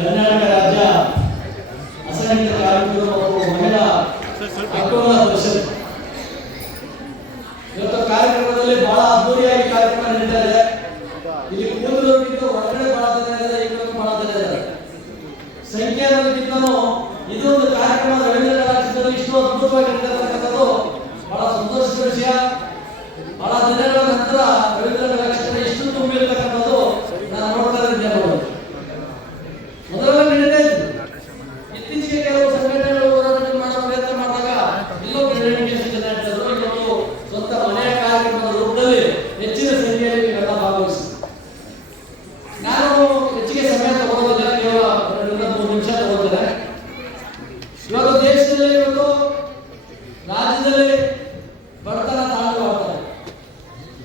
ಕರ್ನಾಟಕ ರಾಜ್ಯ ಅಸಂಘಟಿತ ಕಾರ್ಮಿಕರು ಮತ್ತು ಮಹಿಳಾ ಹಕ್ಕುಗಳ ಪರಿಷತ್ ಇವತ್ತು ಕಾರ್ಯಕ್ರಮದಲ್ಲಿ ಬಹಳ ಅದ್ದೂರಿಯಾಗಿ ಕಾರ್ಯಕ್ರಮ ನಡೀತಾ ಇದೆ. ಇಲ್ಲಿ ಕೂದಲುಗಿಂತ ಹೊರಗಡೆ ಬಹಳ ಜನ ಇದ್ದಾರೆ, ಈಗ ಬಹಳ ಜನ ಇದ್ದಾರೆ. ಸಂಖ್ಯೆಗಿಂತನೂ ಇದೊಂದು ಕಾರ್ಯಕ್ರಮ ರವೀಂದ್ರ ಕಲಾಕ್ಷೇತ್ರದಲ್ಲಿ ಇಷ್ಟು ಅದ್ಭುತವಾಗಿ ನಡೀತಕ್ಕಂಥದ್ದು ಬಹಳ ಸಂತೋಷದ ವಿಷಯ. ಬಹಳ ದಿನಗಳ ನಂತರ ರವೀಂದ್ರ ಕಲಾಕ್ಷೇತ್ರ ಇಷ್ಟು ತುಂಬಿರ್ತಕ್ಕಂಥದ್ದು ನಾನು ನೋಡ್ತಾ ಇದ್ದೇನೆ. ಮೊದಲೆಲ್ಲ ನಡೀತಾ ಇತ್ತು, ಇತ್ತೀಚೆಗೆ ಕೆಲವು ಸಂಘಟನೆಗಳು ಹೋರಾಟ ಮಾಡೋ ಪ್ರಯತ್ನ ಮಾಡಿದಾಗ ಇಲ್ಲೂ ಬೆಳವಣಿಗೆ ಜನ ಇರ್ತಾರೆ. ಇವತ್ತು ಸ್ವಂತ ಮನೆಯ ಕಾರ್ಯಕ್ರಮದ ರೂಪದಲ್ಲಿ ಹೆಚ್ಚಿನ ಸಂಖ್ಯೆಯಲ್ಲಿ ನೀವೆಲ್ಲ ಭಾಗವಹಿಸಿ. ನಾನು ಹೆಚ್ಚಿಗೆ ಸಮಯ ತಗೊಳ್ಳೋದಿಲ್ಲ, ಕೇವಲ 2-3 ನಿಮಿಷ ತಗೊಳ್ತೇನೆ. ಇವತ್ತು ದೇಶದಲ್ಲಿ ಇವತ್ತು ರಾಜ್ಯದಲ್ಲಿ ಬಡತನ ತಾಂಡವ ಆಗ್ತಾರೆ.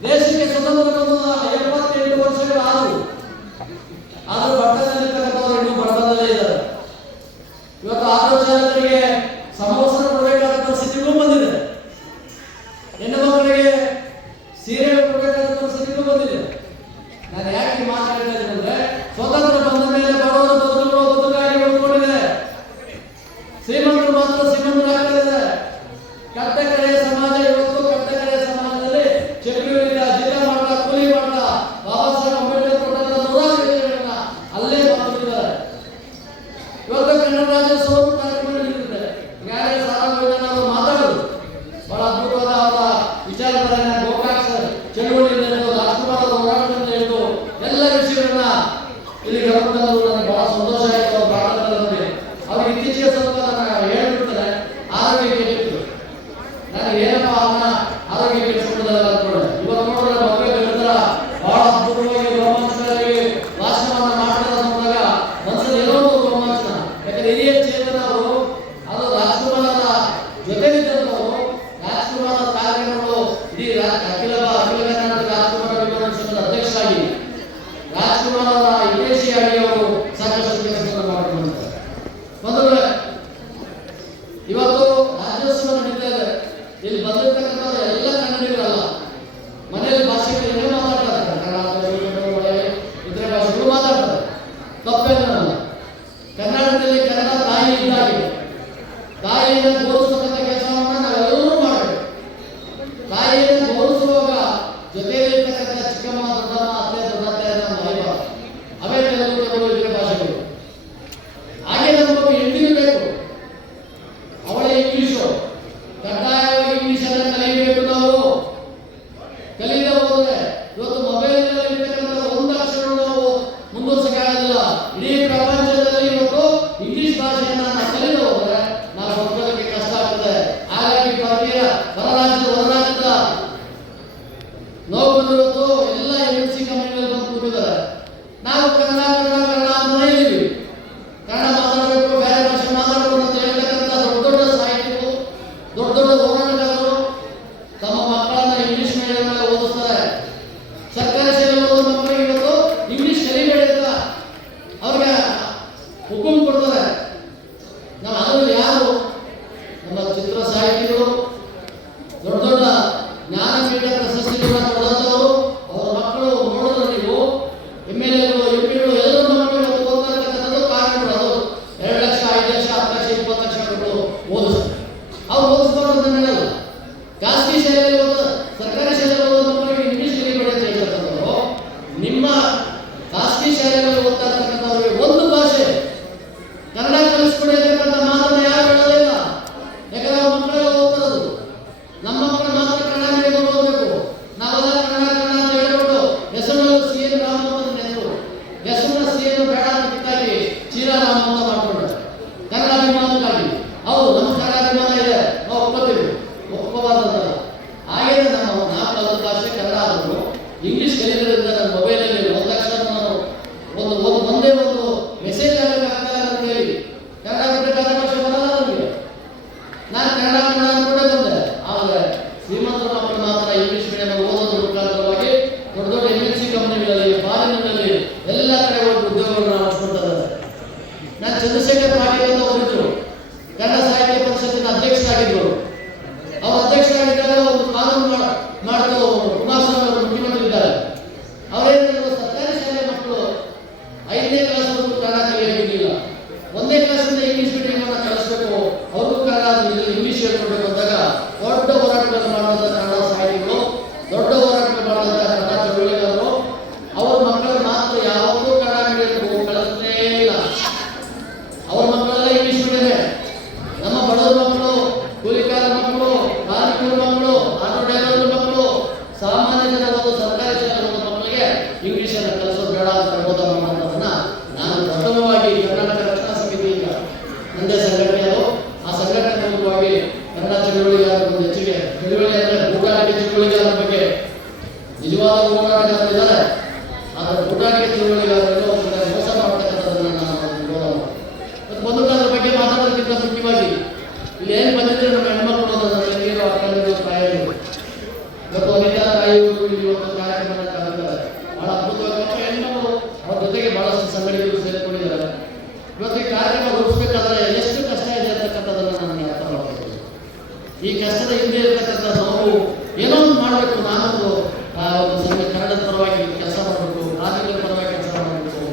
ದೇಶಕ್ಕೆ ಸ್ವತಂತ್ರ 78 ವರ್ಷಗಳು ಆದರೂ ಬಡತನದಲ್ಲಿರ್ತಕ್ಕಂಥವ್ರು ಇನ್ನೂ ಬಡತನದಲ್ಲೇ ಇದ್ದಾರೆ. ಇವತ್ತು ಆಟೋ ಚಾಲಕರಿಗೆ ಸಮವಸ್ತ್ರ ಕೊಡಬೇಕಾದಂಥ ಸ್ಥಿತಿಗೂ ಬಂದಿದೆ. ಹೆಣ್ಣು ಮಕ್ಕಳಿಗೆ ಸೀರೆ ಕೊಡಬೇಕಾದಂಥ ಸ್ಥಿತಿಗೂ ಬಂದಿದೆ. ನಾನು ಯಾಕೆ ಮಾತಾಡ್ತಾ ಇದ್ದೀನಿ ಅಂದ್ರೆ, ಸ್ವತಂತ್ರ ಬಂದ ಮೇಲೆ ಬಡವರ ಬದುಕಾಗಿ ಉಳ್ಕೊಂಡಿದೆ. ಶ್ರೀಮಂತರು ಮಾತ್ರ ಶ್ರೀಮಂತರಾಗ್ತಾ. ಕಟ್ಟ ಕಡೆಯ ಸಮಾಜ ಇವತ್ತು ಕಟ್ಟ ಕಡೆಯ ಸಮಾಜದಲ್ಲಿ ಚಕ್ರವರ್ತಿ ಜಿಲ್ಲಾ ಮಟ್ಟ ಕೂಲಿ ಮಟ್ಟ ಬಾಬಾ ಸಾಹೇಬ್ ಅಂಬೇಡ್ಕರ್ ಕೊಟ್ಟಂತ ನೂರಾರು ಯೋಜನೆಗಳನ್ನ ಅಲ್ಲೇ ಮಾಡ್ತಿದ್ದಾರೆ. ಇವತ್ತು ಕನ್ನಡ ರಾಜ್ಯೋತ್ಸವ ಕಾರ್ಯಕ್ರಮ ನಡೆಯುತ್ತೆ. ಈಗಾಗಲೇ ಸಾರಾಂಶ ಮಾತಾಡೋದು ಬಹಳ ಅದ್ಭುತವಾದ ಅವರ ವಿಚಾರಧಾರೆ, ಗೋಕಾಕ್ ಚಳುವಳಿಯಿಂದ ಹಿಡಿದು ರಾಜ್ಕುಮಾರ್ ಅವರ ಹೋರಾಟದಿಂದ ಹಿಡಿದು ಎಲ್ಲ ವಿಷಯಗಳನ್ನ ಇಲ್ಲಿ ಗಮನ ತಂದು ನನಗೆ ಬಹಳ ಸಂತೋಷ ಆಯಿತು. ಅವ್ರ ಭಾರತದಲ್ಲಿ ಅವ್ರಿಗೆ ಇತ್ತೀಚೆಗೆ ಸ್ವಲ್ಪ ನಾನು ಹೇಳ್ಬಿಡ್ತೇನೆ, ಆರೋಗ್ಯ ಕೆಟ್ಟಿತ್ತು. ನನಗೆ ಏನಪ್ಪ ಅವನ ಆರೋಗ್ಯ ಕೆಡಿಸ್ಬಿಡೋದಲ್ಲ ಅಂದ್ಕೊಂಡೆ. ಇವಾಗ ನೋಡಿದ್ರೆ ಮಕ್ಕಳು ಹೇಳ್ತಾರ ಬಹಳ ಅದ್ಭುತವಾಗಿ ರೋಮಾಂಚನವಾಗಿ ಭಾಷಣವನ್ನ ಮಾಡ್ತಾರೆ ಅಂದಾಗ ಮನಸ್ಸಲ್ಲಿ ಏನೋ ಒಂದು ರೋಮಾಂಚನ. ಯಾಕಂದ್ರೆ ಹಿರಿಯ ಚೇತನ ಅವರು ಅದು ರಾಜ್ಕುಮಾರ್ ಅವರ ಜೊತೆಲಿದ್ದಂಥವರು. ರಾಜ್ಕುಮಾರ್ ಅವರ ಕಾರ್ಯಕ್ರಮಗಳು ಇಡೀ ಅಖಿಲ ಕರ್ನಾಟಕ ರಾಜ್ಕುಮಾರ್ ವಿಧಾನಸಭೆಯ ಅಧ್ಯಕ್ಷರಾಗಿ ರಾಜ್ಕುಮಾರ್ ಅವರ ವಿದೇಶಿಯಾಗಿ ಅವರು ಸಾಕಷ್ಟು ಕೆಲಸಗಳನ್ನು ಮಾಡಿಕೊಂಡಿದ್ದಾರೆ. ಬಂಧುಗಳೇ, ಇವತ್ತು ರಾಜ್ಯೋತ್ಸವ ನಡೀತಾ ಇದೆ. ಇಲ್ಲಿ ಬಂದಿರ್ತಕ್ಕಂಥವ್ರು ಎಲ್ಲ ಕನ್ನಡಿಗರಲ್ಲ, ಮನೆಯಲ್ಲಿ ಭಾಷೆಗಳು ಏನೇ ಮಾತಾಡ್ತಾರೆ, ಕನ್ನಡ ಇತರೆ ಭಾಷೆಗಳು ಮಾತಾಡ್ತಾರೆ, ತಪ್ಪೇನಲ್ಲ. ಕರ್ನಾಟಕದಲ್ಲಿ ಕನ್ನಡ ತಾಯಿ ಇದ್ದಾಗೆ ತಾಯಿಯನ್ನು ಗೌರವಿಸತಕ್ಕಂಥ ಕೆಲಸವನ್ನು ನಾವೆಲ್ಲರೂ ಮಾಡಬೇಕು. ತಾಯಿಯನ್ನು ಗೌರವಿಸುವಾಗ ಜೊತೆಯಲ್ಲಿರ್ತಕ್ಕಂಥ ಚಿಕ್ಕಮ್ಮ, ದೊಡ್ಡಮ್ಮ, ಅತ್ತೆ, ದೊಡ್ಡತ್ತೆ ಮರಿಬಾರದು. ಅವೇ ತೆಲುಗು ಇತರೆ ಭಾಷೆಗಳು. ಹಾಗೆ ನಮಗೊಬ್ಬ ಹೆಣ್ಣಿಗೆ ಬೇಕು, ಅವಳ ಇಂಗ್ಲಿಷು ಕಡ್ಡಾಯವಾಗಿ ಇಂಗ್ಲಿಷ್ ಅನ್ನ ಕಲಿಯಬೇಕು. ನಾವು ಕಲಿಯದೆ ಹೋದ್ರೆ ಇವತ್ತು ಮೊಬೈಲ್ ಇರ್ತಕ್ಕಂಥ ಒಂದು ಅಕ್ಷರ ನಾವು ಮುಂದುವರಿಸಕ್ಕಾಗೋದಿಲ್ಲ. ಇಡೀ ಪ್ರಪಂಚದಲ್ಲಿ ಇವತ್ತು ಇಂಗ್ಲಿಷ್ ಭಾಷೆಯನ್ನ ನಾವು ಕಲಿಯದೆ ಹೋದ್ರೆ ನಾವು ಬದುಕೋದಕ್ಕೆ ಕಷ್ಟ ಆಗ್ತದೆ. ಹಾಗಾಗಿ ಹೊರ ರಾಜ್ಯದ ನೋವು ಇವತ್ತು ಎಲ್ಲ MNC ಕಂಪನಿಗಳು ಬಂದು ಕೂತಿದ್ದಾರೆ. ನಾವು ಕನ್ನಡ ಅಂತ ಇದ್ದೀವಿ, ಕನ್ನಡ ಮಾತಾಡಬೇಕು, ಬೇರೆ ಭಾಷೆ ಮಾತಾಡಬೇಕು ಅಂತ ಹೇಳ್ತಕ್ಕಂಥ ದೊಡ್ಡ ಸಾಹಿತ್ಯಗಳು, ದೊಡ್ಡ ಹೋರಾಟಗಾರರು ತಮ್ಮ ಮಕ್ಕಳನ್ನ ಇಂಗ್ಲಿಷ್ ಮೀಡಿಯಂ ಓದಿಸ್ತಾರೆ. ಸರ್ಕಾರಿ ಶಾಲೆಯಲ್ಲಿ ಓದೋ ಮಕ್ಕಳಿಗೆ ಇವತ್ತು ಇಂಗ್ಲಿಷ್ ಕಲಿಬೇಡ ಅಂತ ಅವ್ರಿಗೆ ಹುಕುಂ ಕೊಡ್ತಾರೆ. ನಾವು ಅದರಲ್ಲಿ ಯಾರು ನಮ್ಮ ಚಿತ್ರ ಸಾಹಿತಿಗಳು, ದೊಡ್ಡ ದೊಡ್ಡ ಜ್ಞಾನಪೀಠ ಪ್ರಶಸ್ತಿಗಳನ್ನ ಕೊಡುವಂಥವರು, ಅವರ ಮಕ್ಕಳು ನೋಡಿದ್ರೆ ನೀವು MLAಗಳು, MP ಗಳು ಎಲ್ಲರ ಮಕ್ಕಳು ಓದ್ತಾ ಇರ್ತಕ್ಕಂಥದ್ದು ಕಾರ್ಯಕ್ರಮ. 2 ಲಕ್ಷ, 5 ಲಕ್ಷ, 10 ಲಕ್ಷ, 20 ಲಕ್ಷ ಕೊಟ್ಟು ಓದಿಸ್ತಾರೆ. ಅವ್ರು ಓದಿಸ್ಬಾರ್ದು ಅಂತ ಹೇಳಲ್ಲ. ಖಾಸಗಿ ಶಾಲೆಯಲ್ಲಿ ಸರ್ಕಾರಿ ಶಾಲೆಯಲ್ಲಿ ಓದೋ ಮಕ್ಕಳಿಗೆ ಇಂಗ್ಲಿಷ್ ಕಲಿಬೇಡ ಅಂತ ಹೇಳ್ತಕ್ಕಂಥವ್ರು, ನಿಮ್ಮ ಖಾಸಗಿ ಶಾಲೆಗಳಲ್ಲಿ ಓದ್ತಾ ಇರ್ತಕ್ಕಂಥವ್ರಿಗೆ ಒಂದು ಭಾಷೆ ಕನ್ನಡ ಕಲಿಸ್ಕೊಡಿ ಅಂತಕ್ಕಂಥ ಮಾತನ್ನ ಯಾರು ಹೇಳೋದಿಲ್ಲ. ಯಾಕಂದ್ರೆ ಅವ್ರ ಮಕ್ಕಳೆಲ್ಲ ಓದ್ತಾರದು. ನಮ್ಮ ಮಕ್ಕಳು ಮಾತ್ರ ಕನ್ನಡ ಮೀಡಿಯಂ ಓದಬೇಕು. ನಾವೆಲ್ಲ ಕನ್ನಡ ಅಂತ ಹೇಳ್ಬಿಟ್ಟು ಹೆಸರು CN ರಾಮಮೋಹನ್ ಹೆಸರು ಹೆಸರನ್ನ CN ಬೇಡ ಅಂತ ಕಿತ್ತಾಗಿ ಚೀರಾ ರಾಮಮೋಹನ್ ಮಾಡ್ಕೊಂಡ್ರೆ ಕನ್ನಡ ಅಭಿಮಾನಕ್ಕಾಗಿ. ಹೌದು, ನಮ್ಮ ಕನ್ನಡ ಅಭಿಮಾನ ಇದೆ, ನಾವು ಒಪ್ಪಬಾರ್ದಂತಲ್ಲ. ಹಾಗೇನೆ ನಾವು ಕಲಿತ ಭಾಷೆ ಕನ್ನಡ ಆದರೂ ಇಂಗ್ಲಿಷ್ ಕಲಿಯೋದ್ರಿಂದ ನನ್ನ ಮೊಬೈಲಲ್ಲಿ ಒಂದು ಅಕ್ಷರ ನಾನು ಒಂದೇ ಒಂದು ಮೆಸೇಜ್ ಆಗಬೇಕಾಗ್ತಲ್ಲ ಅಂತ ಹೇಳಿ ಕನ್ನಡ ಬಿಟ್ಟರೆ ಭಾಷೆ ಬರಲ್ಲ ನನಗೆ. ನಾನು ಕನ್ನಡ ಅನ್ಕೊಂಡೇ ಬಂದೆ. ಆದರೆ ಶ್ರೀಮಂತರ ಮಕ್ಕಳು ಮಾತ್ರ ಇಂಗ್ಲಿಷ್ ಮೀಡಿಯಂ ಓದೋದ್ರ ಮುಖಾಂತರವಾಗಿ ದೊಡ್ಡ ದೊಡ್ಡ MNC ಕಂಪನಿಗಳಲ್ಲಿ, ಫಾರಿನ್ನಲ್ಲಿ ಎಲ್ಲ ಕಡೆ ಹೋಗಿ ಉದ್ಯೋಗಗಳನ್ನು ಮಾಡಿಸ್ಕೊಳ್ತಾ ಇದ್ದಾರೆ. ನಾನು ಚಂದ್ರಶೇಖರ್ ಪಾಟೀಲ್ ಅಂತ ಒಬ್ಬರಿದ್ರು, ಕನ್ನಡ ಸಾಹಿತ್ಯ ಪರಿಷತ್ತಿನ ಅಧ್ಯಕ್ಷರಾಗಿದ್ದರು. ಅವರು ಅಧ್ಯಕ್ಷರಾಗಿದ್ದಾಗ ಒಂದು ಕಾನೂನು ಮಾಡಿದ್ರು. ಕುಮಾರಸ್ವಾಮಿ ಅವರು ಮುಖ್ಯಮಂತ್ರಿ ಇದ್ದಾರೆ. ಅವರೇನು ಸರ್ಕಾರಿ ಶಾಲೆ ಮಕ್ಕಳು 5ನೇ ಕ್ಲಾಸ್ ಕನ್ನಡ ಕಲಿಯಲಿಲ್ಲ. ಸಂಘಟನೆಗಳು ಸೇರ್ಕೊಂಡಿದ್ದಾರೆ. ಇವತ್ತು ಈ ಕಾರ್ಯಕ್ರಮ ರೂಪಿಸಬೇಕಾದ್ರೆ ಎಷ್ಟು ಕಷ್ಟ ಇದೆ ಅಂತಕ್ಕಂಥದ್ದನ್ನು ನನಗೆ ಅರ್ಥ ಮಾಡ್ಕೊಳ್ತೀನಿ. ಈ ಕಷ್ಟದ ಹಿಂದೆ ಇರ್ತಕ್ಕಂಥ ನಾವು ಏನೋ ಒಂದು ಮಾಡಬೇಕು, ನಾನೊಂದು ಕನ್ನಡದ ಪರವಾಗಿ ಕೆಲಸ ಮಾಡಬೇಕು, ಕಾರ್ಮಿಕರ ಪರವಾಗಿ ಕೆಲಸ ಮಾಡಬೇಕು,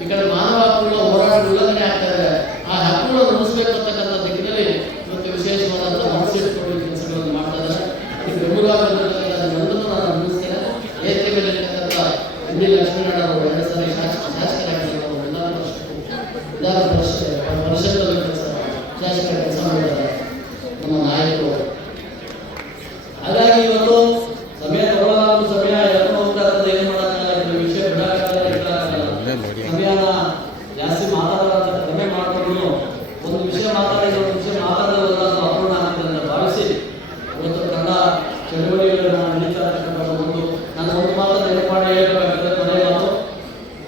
ಈ ಕಡೆ ಮಾನವ ಹಕ್ಕುಗಳ ಹೋರಾಟ ಉಲ್ಲಂಘನೆ ಆಗ್ತಾ ಇದೆ, ಆ ಹಕ್ಕುಗಳನ್ನು ಉಳಿಸಬೇಕು ಅಂತಕ್ಕಂಥ ದಿಕ್ಕಿನಲ್ಲಿ ಇವತ್ತು ವಿಶೇಷವಾದಂಥ ಮನಸ್ಸಿಟ್ಟುಕೊಂಡು ಕೆಲಸಗಳನ್ನು ಮಾಡ್ತಾ ಇದ್ದಾರೆ. ಅದಕ್ಕೆ ಬೆಂಬಲವನ್ನು ನಾನು ಮುಗಿಸ್ತೇನೆ. ವೇದಿಕೆ ಮೇಲೆ ಇರ್ತಕ್ಕಂಥ ಎಂ ಡಿ ಲಕ್ಷ್ಮೀನಾರಾಯಣ ಅವರು 2 ಸಾರಿ ಶಾಸಕರಾಗಿದ್ದಾರೆ. ವಿಧಾನ ಪರಿಷತ್ತಲ್ಲಿ ಶಾಸಕರ ಕೆಲಸ ಮಾಡಿದ್ದಾರೆ ನಮ್ಮ ನಾಯಕರು. ಹಾಗಾಗಿ ಇವತ್ತು ಸಮಯ ತಗೊಳ್ಳಲಾದ ಸಮಯ ಎಲ್ಲ ಹೋಗ್ತಾ ಇರೋದು, ಏನು ಮಾಡೋಕ್ಕಾಗಲ್ಲ, ವಿಷಯ ಬಿಡೋಕ್ಕಾಗಲ್ಲ. ಸಮಯನ ಜಾಸ್ತಿ ಮಾತಾಡೋದಂತ ಕಡಿಮೆ ಮಾಡಿಕೊಂಡು ಒಂದು ವಿಷಯ ಮಾತಾಡಿದ ಒಂದು ವಿಷಯ ಮಾತಾಡೋದಲ್ಲ, ಅದು ಅಪೂರ್ಣ ಆಗ್ತದೆ ಅಂತ ಭಾವಿಸಿ ಇವತ್ತು ಕನ್ನಡ ಚಳವಳಿಗಳನ್ನ ನಡೀತಾ ಇರ್ತಕ್ಕಂಥ ನಾನು ಒಂದು ಮಾತನ್ನು ಏನು ಮಾಡಿ ಹೇಳಬೇಕಾಗ್ತದೆ. ಮನೆ ಮಾತು,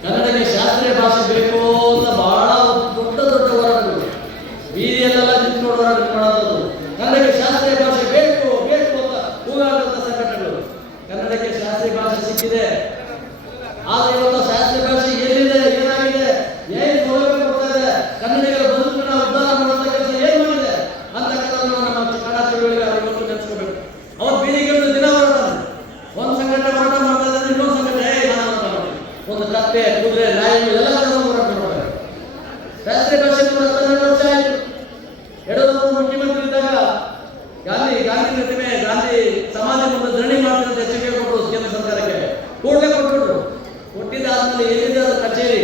ಕನ್ನಡಕ್ಕೆ ಶಾಸ್ತ್ರೀಯ ಭಾಷೆ ಬೇಕು ಅಂತ ಬಹಳ ದೊಡ್ಡ ಹೋರಾಟಗಳು, ಬೀದಿಯಲ್ಲೆಲ್ಲ ನಿಂತ್ಕೊಂಡು ಹೋರಾಟ ಮಾಡೋದು. ಕನ್ನಡಕ್ಕೆ ಶಾಸ್ತ್ರೀಯ ಭಾಷೆ ಬೇಕು ಬೇಕು ಅಂತ ಕೂಗಾಡುವಂಥ ಸಂಘಟನೆಗಳು. ಕನ್ನಡಕ್ಕೆ ಶಾಸ್ತ್ರೀಯ ಭಾಷೆ ಸಿಕ್ಕಿದೆ, ಆದರೆ ಇವತ್ತು ಶಾಸ್ತ್ರೀಯ ಭಾಷೆ ಎಲ್ಲಿದೆ, ಏನಾಗಿದೆ, ಏನು ಸೌಲಭ್ಯ ಕೊಡ್ತಾ ಇದೆ, ಕನ್ನಡಿಗರ ಬದುಕನ್ನು ಉದ್ಧಾರ ಮಾಡುವಂಥ ಕೆಲಸ ಏನು ಮಾಡಿದೆ ಅಂತಕ್ಕಂಥದ್ದನ್ನು ನಮ್ಮ ಕನ್ನಡ ಚಳವಳಿಗೆ ಇವತ್ತು ನೆನೆಸ್ಕೋಬೇಕು. ಅವ್ರು ಬೀದಿಗಿಳಿದು ದಿನ ಹೋರಾಟ, ಒಂದು ಸಂಘಟನೆ ಹೋರಾಟ ಮಾಡ್ತಾ ಇದ್ದಾರೆ, ಇನ್ನೊಂದು ಸಂಘಟನೆ ನಾನು ಹೋರಾಟ ಮಾಡ್ತೀನಿ. ಒಂದು ಕತ್ತೆ, ಕುದುರೆ, ನಾಯಿ ಎಲ್ಲ ಹೋರಾಟ ಮಾಡ್ತಾರೆ. ಶಾಸ್ತ್ರೀಯ ಭಾಷೆ 12 ವರ್ಷ ಆಯಿತು. ಯಡಿಯೂರಪ್ಪ ಮುಖ್ಯಮಂತ್ರಿ ಇದ್ದಾಗ ಗಾಂಧಿ ಪ್ರತಿಮೆ, ಗಾಂಧಿ ಸಮಾಧಿ ಮುಂದೆ ಧರಣಿ ಮಾಡ್ತಿದ್ದ ಎಚ್ಚರಿಕೆ ಕೊಟ್ಟರು ಕೇಂದ್ರ ಸರ್ಕಾರಕ್ಕೆ. ಕೂಡಲೇ ಕೊಟ್ಬಿಟ್ರು. ಕೊಟ್ಟಿದ್ದಾದ್ಮೇಲೆ ಎಲ್ಲಿದೆ ಅದು ಕಚೇರಿ,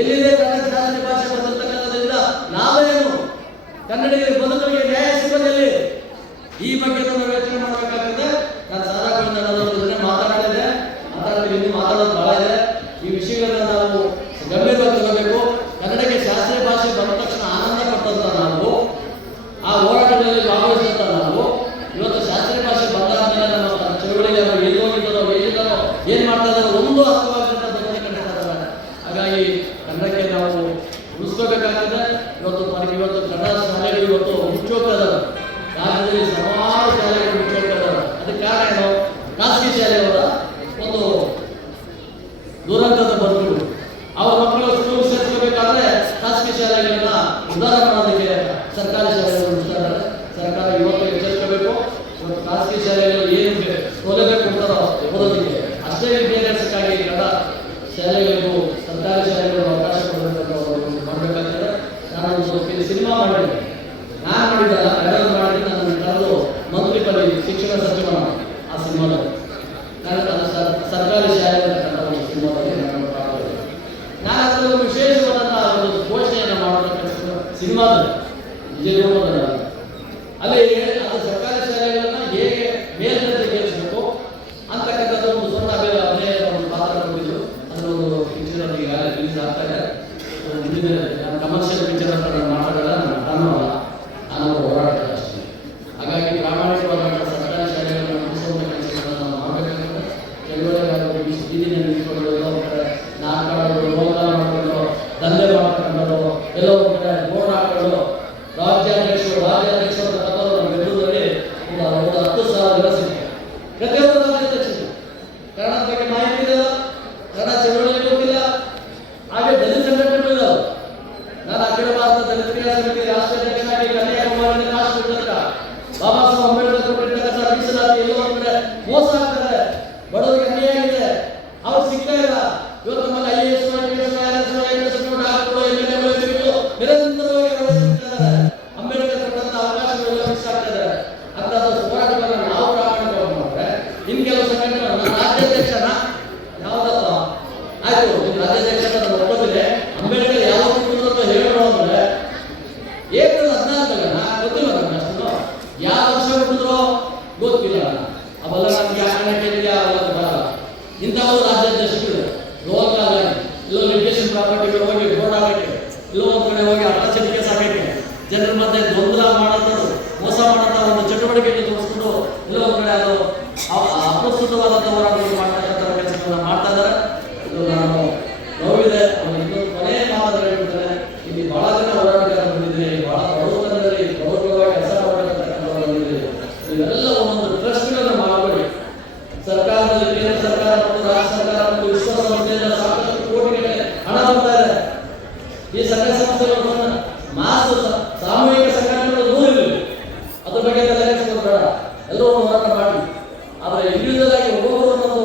ಎಲ್ಲಿದೆ ಕನ್ನಡ ಶಾಸ್ತ್ರೀಯ ಭಾಷೆ ಬದಲಾಗತಕ್ಕಂಥದ್ರಿಂದ ಲಾಭ ಏನು, ಕನ್ನಡಿಗರ ಬದುಕಿಗೆ ನ್ಯಾಯ ಸಿಗೋದಲ್ಲಿ, ಈ ಬಗ್ಗೆ ನಾವು ಯೋಚನೆ ಮಾಡಬೇಕಾಗ್ತದೆ. ನಾನು ಸಾರಾಗಳಿಂದ ಮಾತಾಡ್ತಿದ್ದೆ, ಇನ್ನೂ ಮಾತಾಡೋದು ಬಹಳ ಇದೆ. ಈ ವಿಷಯಗಳನ್ನ ನಾವು ಗಂಭೀರವಾಗಿ ತಗೋಬೇಕು. ಕನ್ನಡಕ್ಕೆ ಶಾಸ್ತ್ರೀಯ ಭಾಷೆ ಬಂದ ತಕ್ಷಣ ಆನಂದ ಪಟ್ಟಂತ ನಾವು, ಆ ಹೋರಾಟಗಳಲ್ಲಿ ಭಾಗವಹಿಸಿದಂತ ನಾವು, ಇವತ್ತು ಶಾಸ್ತ್ರೀಯ ಭಾಷೆ ಬಂದಾದ್ಮೇಲೆ ನಮ್ಮ ಚಳವಳಿಗೆ ಎಲ್ಲಿದ್ದಾರೋ ಏನ್ ಮಾಡ್ತಾ ಇದ್ದಾರೆ ಒಂದು ಅರ್ಥವಾಗದಂತ ಬದಲಾವಣೆ ಕಾಣಿಸ್ತಾ ಇದ್ದಾರೆ. ಹಾಗಾಗಿ ಕನ್ನಡಕ್ಕೆ ನಾವು ಉಳಿಸ್ಕೋಬೇಕಾಗಿದೆ. ಇವತ್ತು ಕನ್ನಡ ಶಾಲೆಗಳು ಇವತ್ತು ಮುಚ್ಚೋಗ್ತಾ ಇದ್ದಾರೆ. ರಾಜ್ಯದಲ್ಲಿ ಸುಮಾರು ಶಾಲೆಗಳು ಮುಚ್ಚೋಗ್ತಾ ಇದ್ದಾರೆ. ಅದಕ್ಕೆ ಕಾರಣ ಏನು? ಖಾಸಗಿ ಶಾಲೆಯವರ ಒಂದು ದುರಂತದ ಬದುಕು. ಅವ್ರ ಮಕ್ಕಳು ಸ್ಕೂಲ್ ಸೇರಿಸಬೇಕಾದ್ರೆ ಖಾಸಗಿ ಶಾಲೆಗಳನ್ನ ಉದ್ಧಾರ ಮಾಡೋದಕ್ಕೆ ಸರ್ಕಾರಿ ಶಾಲೆಗಳು ಉಳಿಸ್ತಾರೆ. ಸರ್ಕಾರ ಇವತ್ತು ಎಚ್ಚರಿಸಬೇಕು. ಇವತ್ತು ಖಾಸಗಿ ಶಾಲೆಗಳು ಏನು ಸೌಲಭ್ಯ ಕೊಡ್ತಾರೋ ಓದೋದಕ್ಕೆ, ಅಷ್ಟೇ ವಿದ್ಯಾಭ್ಯಾಸಕ್ಕಾಗಿ ಕನ್ನಡ ಶಾಲೆಗಳಿಗೂ ಸರ್ಕಾರಿ ಶಾಲೆಗಳು ಅವಕಾಶ ಮಾಡಬೇಕಾಗ್ತದೆ. ನಾನೊಂದು ಸಿನಿಮಾ ಮಾಡಿದ್ದೆ, ನಾನು ಮಾಡಿದ್ದಲ್ಲ, ಕನ್ನಡ ಮಾಡಿದ್ದು. ನಾನು ಕಳೆದು ಮಂತ್ರಿಪಲ್ಲಿ ಶಿಕ್ಷಣ ಸಚಿವ ಆ ಸಿನಿಮಾದಲ್ಲಿ ನಾನು ಸರ್ಕಾರಿ ಶಾಲೆಗಳ ಕನ್ನಡ ಸಿನಿಮಾದಲ್ಲಿ ನಾನು ಅದರಲ್ಲಿ ವಿಶೇಷವಾದಂತಹ ಒಂದು ಘೋಷಣೆಯನ್ನು ಮಾಡಬೇಕಂತ ಸಿನಿಮಾದಲ್ಲಿ ವಿಜಯಪುರದಲ್ಲಿ ಅಲ್ಲಿ ಅದು ಸರ್ಕಾರಿ ಶಾಲೆಗಳನ್ನ ಹೇಗೆ ಮೇಲ್ದರ್ಜೆಗೇರಿಸಬೇಕು ಅಂತಕ್ಕಂಥದ್ದು ಒಂದು ಸಣ್ಣ ಅಭಿನಯ ಒಂದು ಪಾತ್ರ ಕೊಟ್ಟಿದ್ದು. ಅದೊಂದು ಪಿಕ್ಚರ್ ಈಗಾಗಲೇ ರಿಲೀಸ್ ಆಗ್ತಾ ಇದೆ. ಕಮರ್ಷಿಯಲ್ ಪಿಕ್ಚರ್ ಅಂತ ನಾನು ಮಾತಾಡಲ್ಲ, ನಾನು ಹೋರಾಟ ಅಷ್ಟೇ. ಹಾಗಾಗಿ ಪ್ರಾಮಾಣಿಕವಾದಂಥ ಸರ್ಕಾರಿ ಶಾಲೆಗಳನ್ನು ಉಳಿಸುವಂಥ ಕೆಲಸಗಳನ್ನು ನಾವು ಮಾಡಬೇಕಾಗುತ್ತೆ. ಕೆಲವರಿಗೆ ಬೀದಿನಲ್ಲಿ ನಿಂತ್ಕೊಂಡು ಎಲ್ಲೋ ಕಡೆ ನಾಟಕ ಆಡೋದು, ಹೋರಾಟ ಮಾಡೋದು, ದಂಧೆ ಮಾಡ್ಕೊಂಡು ಎಲ್ಲೋ ಕಡೆ ಬೋರ್ಡ್ ಹಾಕೋದು, ರಾಜ್ಯಾಧ್ಯಕ್ಷರು ಅಂತ ಕತ್ತವರು ನಮ್ಮ ಬೆಂಗಳೂರಲ್ಲಿ 10,000 ಜನ ಸಿಗ್ತಾರೆ. ಪ್ರತಿಯೊಬ್ಬರು ರಾಜ್ಯಾಧ್ಯಕ್ಷರು ಕನ್ನಡದ ಬಗ್ಗೆ ಮಾಹಿತಿ ಇಲ್ಲ, ಕನ್ನಡ ಚಳವಳಿ ಗೊತ್ತಿಲ್ಲ. ಹಾಗೆ ದಲಿತ ಸಂಘಟನೆಗಳು ಇದಾವೆ. ನಾನು ಅಖಿಲ ಭಾರತ ದಲಿತ ಕ್ರಿಯಾ ಸಮಿತಿ ರಾಷ್ಟ್ರಾಧ್ಯಕ್ಷನಾಗಿ ಕನ್ಯಾಕುಮಾರಿಯಿಂದ ಕಾಶ್ಮೀರ ತನಕ ಬಾಬಾ ಸಾಹೇಬ್ ಅಂಬೇಡ್ಕರ್ ಕೊಟ್ಟಿರ್ತಕ್ಕಂಥ ಮೀಸಲಾತಿ ಎಲ್ಲೋ ಒಂದು ಕಡೆ ಮೋಸ ಆಗ್ತಾರೆ, ಬಡವರಿಗೆ ಅನ್ಯಾಯ ಆಗಿದೆ, ಅವ್ರು ಸಿಗ್ತಾ ಇಲ್ಲ. ಇವತ್ತು ನಮ್ಮಲ್ಲಿ IAS ನಿರಂತರವಾಗಿ ಅಂಬೇಡ್ಕರ್ ಕೊಟ್ಟಂತ ಅವಕಾಶಗಳೆಲ್ಲ ಮಿಸ್ ಆಗ್ತದೆ ಅಂತ ಹೋರಾಟಗಳನ್ನು ನಾವು ಪ್ರಾರಂಭ ಮಾಡಿದ್ರೆ ಇನ್ ಕೆಲವು ಸಂಘಟನೆಗಳು ರಾಜ್ಯಾಧ್ಯಕ್ಷನ ಯಾವ್ದಪ್ಪ ಆಯ್ತು, ರಾಜ್ಯಾಧ್ಯಕ್ಷ ಒಪ್ಪೋದಿದೆ, ಅಂಬೇಡ್ಕರ್ ಯಾವ ಅಂತ ಹೇಳೋಣ ಅಂದ್ರೆ ಏಪ್ರಿಲ್ 14 ಗೊತ್ತಿಲ್ಲ ನಮ್ಗೆ ಅಷ್ಟು, ಯಾವ ವರ್ಷ ಹುಟ್ಟಿದ್ರೋ ಗೊತ್ತಿಲ್ಲ. ಅವೆಲ್ಲ ನಮ್ಗೆ ಆಕರಣಕ್ಕೆ ಬರಲ್ಲ. ಇಂಥವು ರಾಜ್ಯಾಧ್ಯಕ್ಷರು ಲೋಕಲ್ ಇಲ್ಲೋ ಲಿಟಿಗೇಷನ್ ಪ್ರಾಪರ್ಟಿಗಳು ಹೋಗಿ ಬೋರ್ಡ್ ಆಗಕ್ಕೆ, ಇಲ್ಲೋ ಒಂದು ಕಡೆ ಹೋಗಿ ಅಟ್ರಾಸಿಟಿ ಕೇಸ್ ಹಾಕಕ್ಕೆ, ಜನರ ಮಧ್ಯೆ ಗೊಂದಲ ಮಾಡೋದು, ಮೋಸ ಮಾಡೋಂಥ ಒಂದು ಚಟುವಟಿಕೆಯನ್ನು ತೋರಿಸ್ಕೊಂಡು ಇಲ್ಲೋ ಒಂದು ಕಡೆ ಅದು ಅಪ್ರಸ್ತುತವಾದಂಥ ಹೋರಾಟಗಳು ಮಾಡ್ತಕ್ಕಂಥ ಕೆಲಸಗಳನ್ನ ಮಾಡ್ತಾ ಇದ್ದಾರೆ. ಇದು ನಾನು ನೋವಿದೆ. ಇನ್ನೊಂದು ಕೊನೆಯ ಮಾತಾದ್ರೆ ಹೇಳ್ತಾರೆ, ಇಲ್ಲಿ ಬಹಳ ಜನ ಹೋರಾಟಗಾರ ಬಂದಿದ್ರೆ, ಬಹಳ ಬಡವರಲ್ಲಿ ಗೌರವವಾಗಿ ಕೆಲಸ ಮಾಡಬೇಕಂತಕ್ಕಂಥವ್ರು ಬಂದಿದೆ. ಇವೆಲ್ಲ ಒಂದೊಂದು ಟ್ರಸ್ಟ್ಗಳನ್ನು ಮಾಡಬೇಡಿ. ಸರ್ಕಾರದಲ್ಲಿ ಕೇಂದ್ರ ಸರ್ಕಾರ ಮತ್ತು ರಾಜ್ಯ ಸರ್ಕಾರ ಮತ್ತು ವಿಶ್ವಸಂಸ್ಥೆಯಿಂದ ಸಾಕಷ್ಟು ಕೋಟಿಗಳ ಹಣ ಬರ್ತಾ ಇದೆ. ಈ ಸಂಘ ಸಂಸ್ಥೆಗಳು ಮಾಸ್ ಸಾಮೂಹಿಕ ಸಂಘಟನೆಗಳು ದೂರ ಇರಲಿ, ಅದ್ರ ಬಗ್ಗೆ ಬೇಡ, ಎಲ್ಲರೂ ಹೋರಾಟ ಮಾಡಿ. ಆದರೆ ಇಂಡಿವಿಜುವಲ್ ಆಗಿ ಒಬ್ಬೊಬ್ಬರು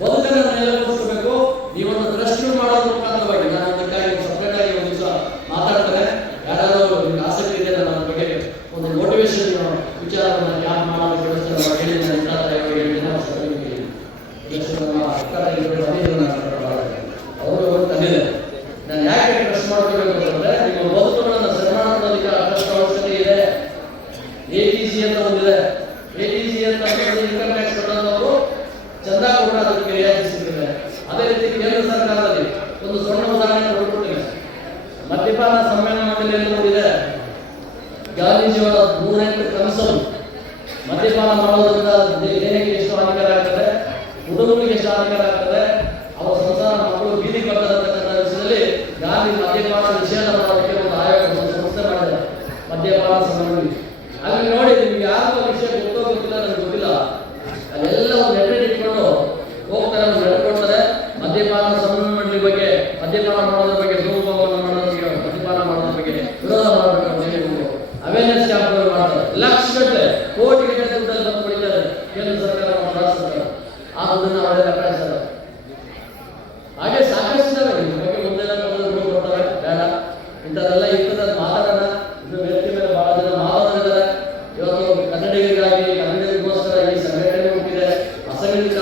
ಬದುಕನ್ನು ನೆಲೆಗೊಳಿಸಬೇಕು. ಈ ಒಂದು ದೃಷ್ಟಿ ಮಾಡೋದ್ರ ಮುಖಾಂತರವಾಗಿ ನಾನು ಅದಕ್ಕಾಗಿ ಸಪ್ರೇಟ್ ಆಗಿ ಒಂದು ದಿವಸ ಮಾತಾಡ್ತೇನೆ. ಯಾರಾದರೂ ನಿಮ್ಗೆ ಆಸಕ್ತಿ ಇದೆ ನನ್ನ ಬಗ್ಗೆ ಒಂದು ಮೋಟಿವೇಶನ್ ವಿಚಾರವನ್ನು ಯಾರು ಮಾಡೋದು ಅವರು ತಂದಿದೆ. ನಾನು ಯಾಕೆ ಟ್ರಸ್ಟ್ ಮಾಡಬೇಕು ಅಂತಂದ್ರೆ ನಿಮ್ಮ ಬದುಕುಗಳನ್ನು ಸನ್ಮಾನ ಮಾಡೋದಕ್ಕೆ ಟ್ರಸ್ಟ್ ಅವಶ್ಯಕತೆ ಇದೆ. ATC ಅಂತ ಒಂದಿದೆ. ATC ಅಂತ ಇನ್ಕಮ್ ಟ್ಯಾಕ್ಸ್ ಕಟ್ಟೋದವರು ಚಂದ ಕೂಡ ಅದಕ್ಕೆ ರಿಯಾಯಿತಿ ಸಿಗ್ತಿದೆ. ಅದೇ ರೀತಿ ಕೇಂದ್ರ ಸರ್ಕಾರದಲ್ಲಿ ಒಂದು ಸಣ್ಣ ಉದಾಹರಣೆ ನೋಡ್ಕೊಳ್ತೀನಿ. ಮದ್ಯಪಾನ ಸಮ್ಮೇಳನ ಮಂಡಳಿಯಲ್ಲಿ ಒಂದಿದೆ. ಗಾಂಧೀಜಿಯವರ 108 ಕನಸು. ಮದ್ಯಪಾನ ಮಾಡೋದ್ರಿಂದ ದೇಹಕ್ಕೆ ಎಷ್ಟು ಹಾನಿಕರ ಆಗ್ತದೆ, ಕುಟುಂಬಗಳಿಗೆ ಎಷ್ಟು ಹಾನಿಕರ ಆಗ್ತದೆ, ಅವರ ಸಂಸಾರ ಮಕ್ಕಳು ಬೀದಿ ಬರ್ತಕ್ಕಂಥ ವಿಷಯದಲ್ಲಿ ಗಾಂಧಿ ಮದ್ಯಪಾನ ನಿಷೇಧ ಮಾಡೋದಕ್ಕೆ ಒಂದು ಆಯೋಗ ಸಂಸ್ಥೆ ಮಾಡಿದ್ದಾರೆ, ಮದ್ಯಪಾನ ಸಂಬಂಧಿ. ಹಾಗೆ ನೋಡಿ, ನಿಮ್ಗೆ ಯಾರು ವಿಷಯ ಗೊತ್ತಿಲ್ಲ, ನನಗೆ ಗೊತ್ತಿಲ್ಲ, ಅದೆಲ್ಲ ಒಂದು ಹೆಡ್ರೇಟ್ ಇಟ್ಕೊಂಡು ಹೋಗ್ತಾರೆ, ಒಂದು ಹೇಳ್ಕೊಡ್ತಾರೆ. ಮದ್ಯಪಾನ ಸಂಬಂಧ ಮಂಡಳಿ ಬಗ್ಗೆ, ಮದ್ಯಪಾನ ಮಾಡೋದ್ರ ಬಗ್ಗೆ, ಧೂಮಪಾನ ಮಾಡೋದ್ರ ಮದ್ಯಪಾನ ಮಾಡೋದ್ರ ಬಗ್ಗೆ ವಿರೋಧ ಮಾಡಬೇಕು ಅಂತ ಹೇಳಿ ಅವೇರ್ನೆಸ್ ಕ್ಯಾಂಪ್ಗಳು ಮಾಡ್ತಾರೆ. ಲಕ್ಷಗಟ್ಟಲೆ ಕೋಟಿಗಟ್ಟಲೆ ದುಡ್ಡಲ್ಲಿ ಬಂದು ಕೊಡ್ತಾರೆ ಕೇಂದ್ರ ಸರ್ಕಾರ ಮತ್ತು ರಾಜ್ಯ ಸರ್ಕಾರ. ಆ ದುಡ್ಡನ್ನು ಅವರೆಲ್ಲ ಕಳಿಸ್ತಾರೆ. ಹಾಗೆ ಸಾಕಷ್ಟು ಇದ್ದಾವೆ. ನಿಮ್ಮ ಬಗ್ಗೆ ಮುಂದೆ ಕೊಡ್ತಾರೆ, ಬೇಡ ಇಂಥದ್ದೆಲ್ಲ ಇರ್ತದೆ, ಮಾತಾಡೋಣ. ಇದು ವೇದಿಕೆ ಮೇಲೆ ಬಹಳ ಜನ ಮಾತಾಡಿದ್ದಾರೆ. ಇವತ್ತು ಕನ್ನಡಿಗರಿಗಾಗಿ, ಕನ್ನಡಿಗರಿಗೋಸ್ಕರ ಈ ಸಂಘಟನೆ ಹುಟ್ಟಿದೆ. ಅಸಂಘಟಿತ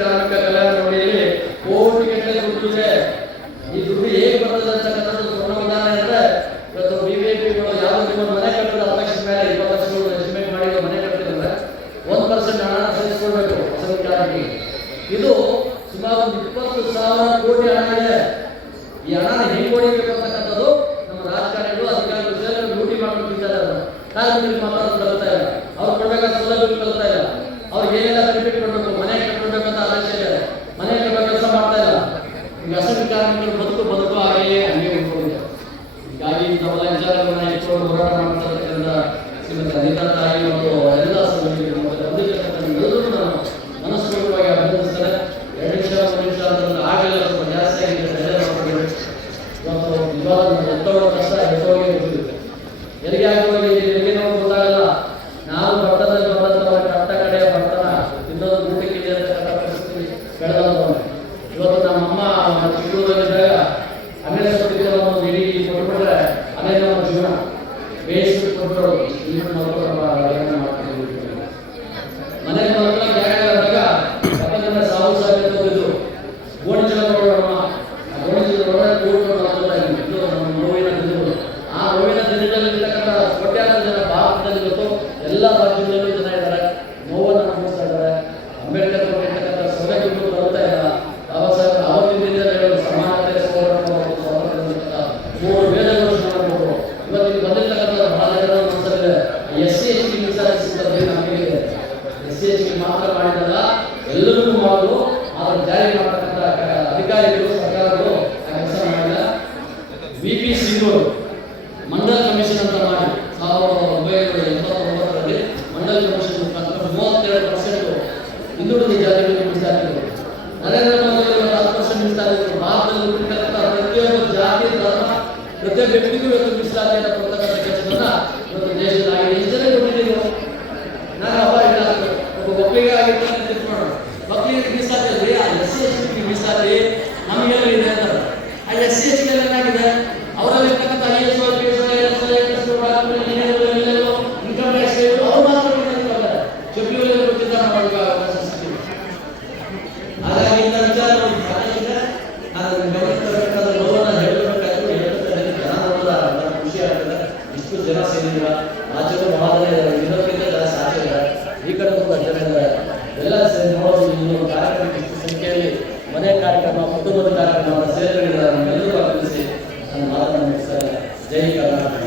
ಕಾರ್ಮಿಕ ಕಲ್ಯಾಣ ಮಂಡಳಿಯಲ್ಲಿ ಕೋಟಿಗಟ್ಟಲೆ ದುಡ್ಡು ಇದೆ. ಈ ದುಡ್ಡು ಹೇಗೆ ಬರ್ತದೆ ಅಂತಕ್ಕಂಥದ್ದು ಸಣ್ಣ ಉದಾಹರಣೆ ಅಂದ್ರೆ, ಇವತ್ತು BJPಗಳು ಯಾವ್ದು ನಿಮ್ಮ ಮನೆ ಕಟ್ಟಿದ 10 ಲಕ್ಷದ ಮೇಲೆ 20 ಲಕ್ಷಗಳು ಎಸ್ಟಿಮೇಟ್ ಮಾಡಿ ಮನೆ ಕಟ್ಟಿದ್ರೆ 1% ಹಣ ಸೇರಿಸ್ಕೊಳ್ಬೇಕು ಅಸಂಘಟಿತರಿಗೆ. ಇದು ಸುಮಾರು 20,000 ಕೋಟಿ ಹಣ ಇದೆ. ಈ ಹಣ ಹೇಗೆ ಹೊಡಿಬೇಕು ಅಂತಕ್ಕಂಥದ್ದು ನಮ್ಮ ರಾಜಕಾರಣಿಗಳು, ಅಧಿಕಾರಿಗಳು ಸೇರಿ ಲೂಟಿ ಮಾಡ್ಕೊಂಡಿದ್ದಾರೆ. ಕಾರ್ಮಿಕರಿಗೆ ಮಾತ್ರ ಕಲಿತಾ ಇಲ್ಲ, ಅವ್ರು ಕೊಡ್ಬೇಕಾದ ಸೌಲಭ್ಯಗಳು ಕಲಿತಾ ಇಲ್ಲ. ಅವ್ರಿಗೆ ಏನೆಲ್ಲ ಬೆನಿಫಿಟ್ ಕೊಡಬೇಕು, ಮನೆ ಕಟ್ಟಬೇಕು ಅಂತ ಆಲೋಚನೆ ಇದೆ, ಮನೆ ಕಟ್ಟುವ ಕೆಲಸ ಮಾಡ್ತಾ ಇಲ್ಲ. ಈಗ ಅಸಂಘಟಿತ ಕಾರ್ಮಿಕರು ಬದುಕು ಹಾಗೆಯೇ ಹಂಗೆ ಉಳ್ಕೊಂಡಿದೆ. ಹೀಗಾಗಿ ಇಂಥ ವಿಚಾರಗಳನ್ನ ಇಟ್ಕೊಂಡು ಹೋರಾಟ ಮಾಡ್ತಕ್ಕಂಥ ಶ್ರೀಮತಿ ಅನಿತಾ ತಾಯಿ ಮತ್ತು ಎಲ್ಲ ಸಭೆಗಳು ಎಲ್ಲರೂ ನಾನು ಮನಸ್ಪೂರ್ವಕವಾಗಿ ಅಭಿನಂದಿಸ್ತಾರೆ. 2 ನಿಮಿಷ 1 ನಿಮಿಷ ಅಂತಂದ್ರೆ ಆಗಲ್ಲ, ಸ್ವಲ್ಪ ಜಾಸ್ತಿ ಆಗಿದೆ. ಇವತ್ತು ನಿಜವಾದ ಎತ್ತೋಡ ಕಷ್ಟ ಎತ್ತೋಗಿ ಗೊತ್ತಿದೆ. ಎಲ್ಲಿಗೆ ಆಗೋಗಿ ಎಲ್ಲಿಗೆ ನಾವು ಗೊತ್ತಾಗಲ್ಲ. ನಾವು ಬರ್ತದಲ್ಲಿ ಬಂದಂಥವ್ರ ಕಟ್ಟ ಕಡೆಯ ಬರ್ತನ ಇನ್ನೊಂದು ಊಟಕ್ಕಿದೆ ಅಂತಕ್ಕಂಥ ಪರಿಸ್ಥಿತಿ ಬೆಳೆದವನು. ಇವತ್ತು ನಮ್ಮಮ್ಮ ಚಿಕ್ಕೂರಲ್ಲಿದ್ದಾಗ ಆಮೇಲೆ ಒಂದು ಇಡೀ ಕೊಟ್ಬಿಟ್ರೆ ಅದೇ ನಮ್ಮ ಜೀವನ ಬೇಯಿಸ್ಬಿಟ್ಟು ಕೊಟ್ಟರು. ಮನೆಗೆ ಮಕ್ಕಳ ಜಾಗ ಯಾಕಂದ್ರೆ ಸಾವು ಹೋಗಿದ್ರು ಗೋಣಿಚಲ ನೋಡೋಣ. ಆ ಗೋಣಿಚಲ ಇದು ನಮ್ಮ ನೋವಿನ ದಿನಗಳು. ಆ ನೋವಿನ ದಿನದಲ್ಲಿರ್ತಕ್ಕಂಥ ಕೋಟ್ಯಾಂತರ ಜನ ಭಾರತದಲ್ಲಿ ಇವತ್ತು ಎಲ್ಲ ರಾಜ್ಯದಲ್ಲೂ ಜನ ಇದ್ದಾರೆ, ನೋವನ್ನು ಅನುಭವಿಸ್ತಾ ಇದ್ದಾರೆ. ಅಂಬೇಡ್ಕರ್ ಕೊಟ್ಟಿರ್ತಕ್ಕಂಥ ಸೌಲಭ್ಯಗಳು ಬರ್ತಾ ಇಲ್ಲ. ಬಾಬಾ ಸಾಹೇಬ್ ಅವತ್ತಿನಿಂದ ಹೇಳೋದು ಸಮಾನತೆ, ಸ್ವಾತಂತ್ರ್ಯ, 3 ವೇದಗಳು ಕೊಟ್ಟರು. ಇವತ್ತಿಗೆ ಬಂದಿರ್ತಕ್ಕಂಥ ಬಹಳ ಜನರ ಮನಸ್ಸಲ್ಲಿದೆ SC/ST ಮೀಸಲಾತಿ ನಮಗೆ SC/ST ಮಾತ್ರ ಮಾಡಿದಲ್ಲ, ಎಲ್ಲರಿಗೂ ಮಾಡಲು ಅದನ್ನು ಜಾರಿ ಮಾಡತಕ್ಕಂಥ ಅಧಿಕಾರಿಗಳು, ಸರ್ಕಾರಗಳು ಆ ಕೆಲಸ ಮಾಡಿಲ್ಲ. VP ಸಿಂಧೂರು ಮಂಡಲ್ ಕಮಿಷನ್ ಅಂತ ಮಾಡಿ 1989ರಲ್ಲಿ ಮಂಡಲ್ ಕಮಿಷನ್ ಮುಖಾಂತರ 32% ಹಿಂದುಳಿದ ಜಾತಿಗಳಿಗೆ ಮೀಸಲಾತಿಗಳು. ನರೇಂದ್ರ ಮೋದಿ 10% ಮೀಸಲಾತಿಗಳು. ಭಾರತದಲ್ಲಿ ಹುಟ್ಟಿರ್ತಕ್ಕಂಥ ಪ್ರತಿಯೊಂದು ಜಾತಿ, ಧರ್ಮ, ಪ್ರತಿಯೊಬ್ಬ ವ್ಯಕ್ತಿಗೂ ಇವತ್ತು ಮೀಸಲಾತಿಯನ್ನು ಕೊಡ್ತಕ್ಕಂಥ ಕೆಲಸವನ್ನ ಇವತ್ತು ದೇಶದಲ್ಲಿ ಎಷ್ಟು ಜನ ಕೊಟ್ಟಿದ್ದೀವಿ. ನಾನು ಹಬ್ಬ ಇಲ್ಲ, ಒಬ್ಬ ಒಪ್ಪಿಗೆ ಆಗಿರ್ತಾರೆ ತಿಳ್ಕೊಳ್ಳೋಣ. ಮಕ್ಕಳಿಗೆ ಮೀಸಲಾತಿ ಅಲ್ರಿ, ಆ SC/ST ಮೀಸಲಾತಿ ನಮಗೆಲ್ಲ ಇದೆ ಅಂತಾರೆ. ಆ SC/ST ಏನಾಗಿದೆ, ಅವರಲ್ಲಿ ಇರ್ತಕ್ಕಂಥ IAS, IPS, ಇನ್ಕಮ್ ಟ್ಯಾಕ್ಸ್ ಅವ್ರು ಮಾತ್ರ ಚುಕ್ಕಿಯಲ್ಲಿ ಗೊತ್ತಿದ್ದ ಮಾಡೋದು. ಹಾಗಾಗಿ ಇಂಥ ವಿಚಾರ ಸಾಕಷ್ಟಿದೆ. ನಾನು ಗಮನಿಸಬೇಕಾದ ನೋವನ್ನು ಹೇಳ್ಬೇಕಾದ್ರೆ ಖುಷಿ ಆಗ್ತದೆ. ಇಷ್ಟು ಜನ ಸೇರಿಲ್ಲ, ರಾಜ್ಯಗಳು ಬಹಳ ಇದಕ್ಕಿಂತ ಜಾಸ್ತಿ ಆಗ್ತಿದ್ದಾರೆ. ಈ ಕಡೆ ಒಂದು ಜನ ಇದ್ದಾರೆ. ಎಲ್ಲ ಸೇರಿ ನೋಡೋದು ಇನ್ನೊಂದು ಕಾರ್ಯಕ್ರಮ ಇಷ್ಟು ಸಂಖ್ಯೆಯಲ್ಲಿ ಮನೆ ಕಾರ್ಯಕ್ರಮ, ಕುಟುಂಬದ ಕಾರ್ಯಕ್ರಮ ಸೇರಿದ್ದಾರೆ. ನಮ್ಮೆಲ್ಲರೂ ಅಭಿನಯಿಸಿ ನಾನು ಮಾತನ್ನು ಮುಗಿಸ್ತಾರೆ. ಜೈ ಕರ್ನಾಟಕ.